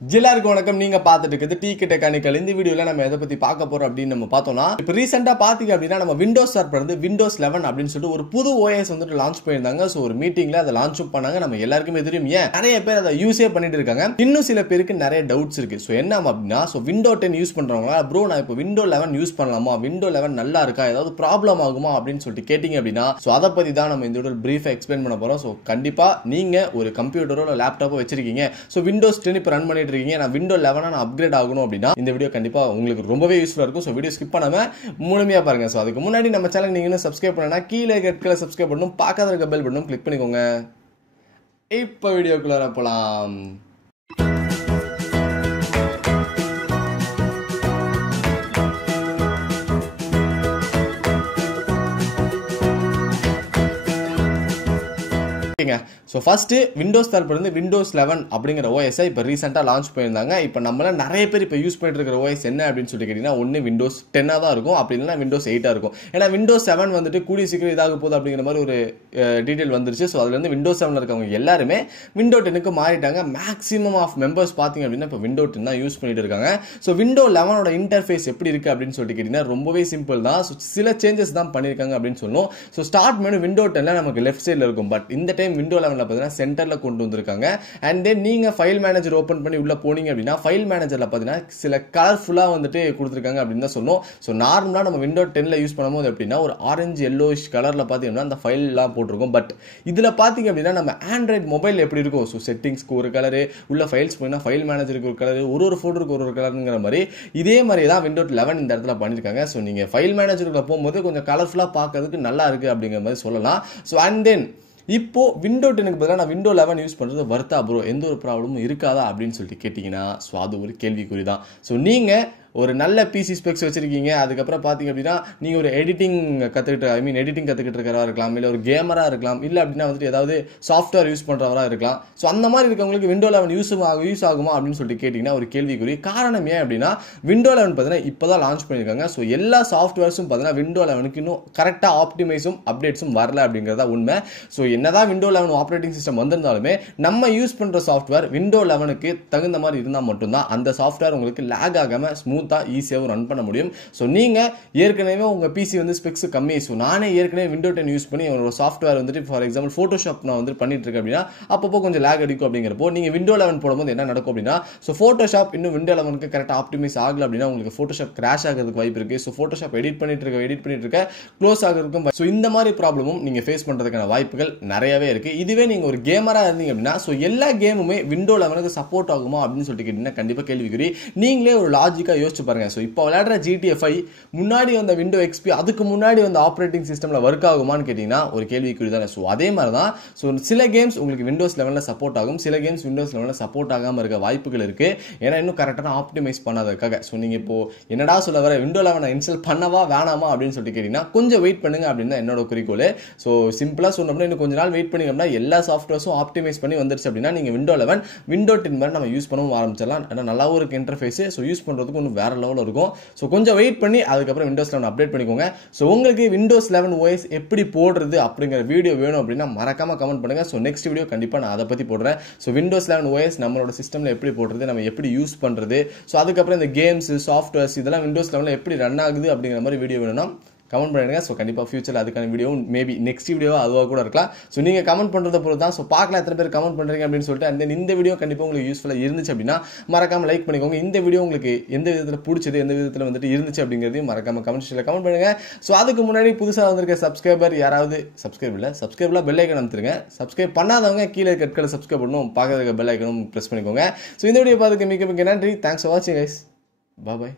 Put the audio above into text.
எல்லாருக்கும் வணக்கம். நீங்க பார்த்துட்டு இருக்குது TECHANICAL. இந்த வீடியோல நம்ம எதை பத்தி பார்க்க போறோம் அப்படின்னு நம்ம பார்த்தோம்னா, இப்போ ரீசெண்டா பாத்தீங்க அப்படின்னா நம்ம விண்டோஸ் தரப்புல இருந்து விண்டோஸ் 11 அப்படின்னு சொல்லிட்டு ஒரு புது OS வந்துட்டு லான்ச் பண்ணியிருந்தாங்க. ஸோ ஒரு மீட்டிங்ல அதை லான்ச் பண்ணாங்க. நம்ம எல்லாருக்குமே தெரியும், ஏன் நிறைய பேர் அதை யூஸே பண்ணிட்டு இருக்காங்க. இன்னும் சில பேருக்கு நிறைய டவுட்ஸ் இருக்கு. ஸோ என்ன அப்படின்னா, ஸோ விண்டோ 10 யூஸ் பண்றவங்க, ப்ரோ நான் இப்போ விண்டோ 11 யூஸ் பண்ணலாமா, விண்டோ 11 நல்லா இருக்கா, ஏதாவது ப்ராப்ளம் ஆகுமா அப்படின்னு சொல்லிட்டு கேட்டீங்க அப்படின்னா, ஸோ அதை பத்தி தான் நம்ம இந்த வீடியோ பிரீஃபா எக்ஸ்பிளைன் பண்ண போறோம். ஸோ கண்டிப்பா நீங்க ஒரு கம்ப்யூட்டரோ இல்லை லேப்டாப்போ வச்சிருக்கீங்க, ஸோ விண்டோஸ் 10 இப்போ ரன் பண்ணிட்டு இருக்கீங்க, நான் விண்டோ 11 நான் அப்கிரேட் ஆகணும் அப்படின்னா இந்த வீடியோ கண்டிப்பா உங்களுக்கு ரொம்பவே யூஸ்ஃபுல்லா இருக்கும். ஸோ வீடியோ ஸ்கிப் பண்ணாம முழுமையா பாருங்க. ஸோ அதுக்கு முன்னாடி நம்ம சேனல் நீங்க இன்னும் சப்ஸ்கிரைப் பண்ணனா கீழே ரெட்ல சப்ஸ்கிரைப் பண்ணணும், பக்கத்துல இருக்க பெல் பட்டனும் கிளிக் பண்ணிக்கோங்க. இப்போ வீடியோக்குள்ள போலாம். ஸோ ஃபர்ஸ்ட் விண்டோஸ் தரப்புலேருந்து விண்டோஸ் 11 அப்படிங்கிற OS இப்போ ரீசெண்டாக லான்ச் பண்ணியிருந்தாங்க. இப்போ நம்மள நிறைய பேர் இப்போ யூஸ் பண்ணிட்டு இருக்கிற OS என்ன அப்படின்னு சொல்லி கேட்டிங்கன்னா, ஒன்று விண்டோஸ் 10 தான் இருக்கும், அப்படி இல்லைன்னா விண்டோஸ் 8 இருக்கும். ஏன்னா விண்டோஸ் 7 வந்துட்டு கூடிய சீக்கிரம் இதாக போகுது அப்படிங்கிற மாதிரி ஒரு டீட்டெயில் வந்துருச்சு. ஸோ அதுலேருந்து விண்டோஸ் 7 இருக்கவங்க எல்லாருமே விண்டோ 10க்கு மாறிட்டாங்க. மேக்ஸிமம் ஆஃப் மெம்பர்ஸ் பார்த்தீங்க அப்படின்னா இப்போ விண்டோ 10 தான் யூஸ் பண்ணிட்டு இருக்காங்க. ஸோ விண்டோ 11ஓட இன்டர்ஃபேஸ் எப்படி இருக்குது அப்படின்னு சொல்லிட்டு கேட்டிங்கன்னா ரொம்பவே சிம்பிள் தான். ஸோ சில சேஞ்சஸ் தான் பண்ணியிருக்காங்க அப்படின்னு சொல்லணும். ஸோ ஸ்டார்ட் மெனு விண்டோ 10 நமக்கு லெஃப்ட் சைடில் இருக்கும், பட் இந்த டைம் விண்டோ 11 பார்த்தீங்கன்னா சென்டர்ல கொண்டு வந்திருக்காங்க. அண்ட் தென் நீங்க ஃபைல் மேனேஜர் ஓபன் பண்ணி உள்ள போனீங்க அப்படின்னா ஃபைல் மேனேஜர்ல பார்த்தீங்கன்னா சில கலர்ஃபுல்லா வந்துட்டு கொடுத்துருக்காங்க அப்படின்னு தான் சொல்லணும். ஸோ நார்மலா நம்ம விண்டோ 10ல யூஸ் பண்ணும்போது அப்படின்னா ஒரு ஆரஞ்சு எல்லோயிஷ் கலர்ல பார்த்தீங்கன்னா அந்த ஃபைல் எல்லாம் போட்டிருக்கும். பட் இதுல பார்த்தீங்க அப்படின்னா நம்ம ஆண்ட்ராய்ட் மொபைல் எப்படி இருக்கும், ஸோ செட்டிங்ஸ்க்கு ஒரு கலரு, உள்ள ஃபைல்ஸ் போனா ஃபைல் மேனேஜருக்கு ஒரு கலரு, ஒரு ஃபோல்டருக்கு ஒரு கலருங்கிற மாதிரி இதே மாதிரி தான் விண்டோ 11 இந்த இடத்துல பண்ணிருக்காங்க. ஸோ நீங்க ஃபைல் மேனேஜருக்குள்ள போகும்போது கொஞ்சம் கலர்ஃபுல்லா பார்க்கறதுக்கு நல்லா இருக்கு அப்படிங்கிற மாதிரி சொல்லலாம். ஸோ அண்ட் தென் இப்போ விண்டோ 10க்கு பதிலாக நான் விண்டோ 11 யூஸ் பண்ணுறது வர்த்தா ப்ரோ, எந்த ஒரு ப்ராப்ளமும் இருக்காதா அப்படின்னு சொல்லிட்டு கேட்டிங்கன்னா, ஸோ அது ஒரு கேள்விக்குறி தான். ஸோ நீங்கள் ஒரு நல்ல பிசி ஸ்பெக்ஸ் வச்சிருக்கீங்க, அதுக்கப்புறம் பார்த்தீங்க அப்படின்னா நீங்கள் ஒரு எடிட்டிங் கற்றுக்கிட்டு இருக்கிறவா இருக்கலாம், இல்லை ஒரு கேமராக இருக்கலாம், இல்லை அப்படின்னா வந்துட்டு ஏதாவது சாஃப்ட்வேர் யூஸ் பண்ணுறவராக இருக்கலாம். ஸோ அந்த மாதிரி இருக்கவங்களுக்கு விண்டோ 11 யூஸ் ஆகுமா அப்படின்னு சொல்லிட்டு கேட்டிங்கன்னா ஒரு கேள்விக்குறி. காரணம் ஏன் அப்படின்னா விண்டோ 11 பார்த்தீங்கன்னா இப்போ தான் லான்ச் பண்ணியிருக்காங்க. ஸோ எல்லா சாஃப்ட்வேர்ஸும் பார்த்தீங்கன்னா விண்டோ 11க்கு இன்னும் கரெக்டாக ஆப்டிமைஸும் அப்டேட்ஸும் வரல அப்படிங்கிறதா உண்மை. ஸோ என்னதான் விண்டோ 11 ஆப்ரேட்டிங் சிஸ்டம் வந்திருந்தாலுமே நம்ம யூஸ் பண்ணுற சாஃப்ட்வேர் விண்டோ 11க்கு தகுந்த மாதிரி இருந்தால் மட்டும்தான் அந்த சாஃப்ட்வேர் உங்களுக்கு லேக் ஆகாமல் ஸ்மூத்தாக ஈஸியாகவும் ரன் பண்ண முடியும். ஸோ நீங்கள் ஏற்கனவே உங்கள் பிசி வந்து ஸ்பெக்ஸ் கம்மி, ஸோ நானே ஏற்கனவே விண்டோ 10 யூஸ் பண்ணி ஒரு சாஃப்ட்வேர் வந்துட்டு ஃபார் எக்ஸாம்பிள் ஃபோட்டோஷாப் நான் வந்து பண்ணிட்டு இருக்கேன் அப்படின்னா அப்பப்போ கொஞ்சம் லேக் அடிக்கும். அப்படிங்கிறப்போ நீங்கள் விண்டோ 11 போடும்போது என்ன நடக்கும் அப்படின்னா, ஸோ ஃபோட்டோஷாப் இன்னும் விண்டோ 11க்கு கரெக்டாக ஆப்டிமைஸ் ஆகல அப்படின்னா உங்களுக்கு ஃபோட்டோஷாப் கிராஷ் ஆகிறதுக்கு வாய்ப்பு இருக்குது. ஸோ ஃபோட்டோஷாப் எடிட் பண்ணிட்டு இருக்க க்ளோஸ் ஆகிறதுக்கும், ஸோ இந்த மாதிரி ப்ராப்ளமும் நீங்கள் ஃபேஸ் பண்ணுறதுக்கான வாய்ப்புகள் நிறையவே இருக்கு. இதுவே நீங்க ஒரு கேமரா இருந்தீங்க அப்படின்னா ஸோ எல்லா கேமுமே விண்டோ 11க்கு சப்போர்ட் ஆகுமா அப்படின்னு சொல்லிட்டு கேட்டீங்கன்னா கண்டிப்பாக கேள்விக்குறி. நீங்களே ஒரு லாஜிக்காக யோசிச்சு பாருங்க. ஸோ இப்போ விளையாடுற GTA 5 முன்னாடி வந்த விண்டோ XP அதுக்கு முன்னாடி வந்த ஆப்ரேட்டிங் சிஸ்டம்ல ஒர்க் ஆகுமான்னு கேட்டீங்கன்னா ஒரு கேள்விக்குறி தானே. ஸோ அதே மாதிரி தான் ஸோ சில கேம்ஸ் உங்களுக்கு விண்டோஸ் 11ல சப்போர்ட் ஆகும், சில கேம்ஸ் விண்டோஸ் 11ல சப்போர்ட் ஆகாமல் இருக்க வாய்ப்புகள் இருக்கு. ஏன்னா இன்னும் கரெக்டாக ஆப்டிமைஸ் பண்ணாததுக்காக. ஸோ நீங்க இப்போ என்னடா சொல்ல வர விண்டோ 11 இன்ஸ்டால் பண்ணவா வேணாமா அப்படின்னு சொல்லிட்டு கேட்டீங்கன்னா கொஞ்சம் வெயிட் பண்ணுங்க அப்படின்னு தான் என்னோட குறிக்கோள். ஸோ சிம்பிளா சொன்னோம்னா இன்னும் கொஞ்ச நாள் வெயிட் பண்ணி எல்லா சாஃப்ட்வேர்ஸும் ஆப்டிமைஸ் பண்ணி வந்துருச்சு அப்படின்னா நீங்க விண்டோ 11 விண்டோ 10 மாதிரி நம்ம யூஸ் பண்ணவும் ஆரம்பிச்சிடலாம். ஏன்னா நல்லாவும் இருக்கு இன்டர்ஃபேஸ், ஸோ யூஸ் பண்றதுக்கு ஒன்றும் வேற லெவலில் இருக்கும். ஸோ கொஞ்சம் வெயிட் பண்ணி அதுக்கப்புறம் விண்டோஸ் 11 அப்டேட் பண்ணிக்கோங்க. ஸோ உங்களுக்கு விண்டோஸ் 11 OS எப்படி போடுறது அப்படிங்கிற வீடியோ வேணும் அப்படின்னா மறக்காம கமெண்ட் பண்ணுங்க. ஸோ நெக்ஸ்ட் வீடியோ கண்டிப்பா நான் அதை பத்தி போடுறேன். ஸோ விண்டோஸ் 11 OS நம்மளோட சிஸ்டம்ல எப்படி போடுறது, நம்ம எப்படி யூஸ் பண்றது, ஸோ அதுக்கப்புறம் இந்த கேம்ஸ் சாஃப்ட்வேர்ஸ் இதெல்லாம் விண்டோஸ் 11 எப்படி ரன் ஆகுது அப்படிங்கிற மாதிரி வீடியோ வேணும்னா கமெண்ட் பண்ணுங்க. ஸோ கண்டிப்பாக ஃபியூச்சரில் அதுக்கான வீடியோ மேபி நெக்ஸ்ட் வீடியோவா அதுவாக கூட இருக்கலாம். ஸோ நீங்கள் கமெண்ட் பண்ணுறத பொறுத்து தான். ஸோ பார்க்கலாம் எத்தனை பேர் கமெண்ட் பண்ணுறீங்க அப்படின்னு சொல்லிட்டு. அண்ட் தென் இந்த வீடியோ கண்டிப்பாக உங்களுக்கு யூஸ்ஃபுல்லாக இருந்துச்சு அப்படின்னா மறக்காம லைக் பண்ணிக்கோங்க. இந்த வீடியோ உங்களுக்கு எந்த விதத்தில் பிடிச்சது, எந்த விதத்தில் வந்துட்டு இருந்துச்சு அப்படிங்கிறதையும் மறக்காம கமெண்ட் செக்ஷனில் கமெண்ட் பண்ணுங்க. ஸோ அதுக்கு முன்னாடி புதுசாக வந்திருக்க சப்ஸ்கிரைபர் யாராவது சப்ஸ்கிரைப்ல பெல் ஐக்கன் அமுத்துருங்க. சப்ஸ்கிரைப் பண்ணாதவங்க கீழே கட்களை சப்ஸ்கிரைப் பண்ணணும், பக்கத்துல பெல் ஐக்கனும் ப்ரெஸ் பண்ணிக்கோங்க. ஸோ இந்த வீடியோ பார்த்துக்க மிக மிக நன்றி. தேங்க்ஸ் ஃபார் வாட்சிங் கைஸ். பாய்.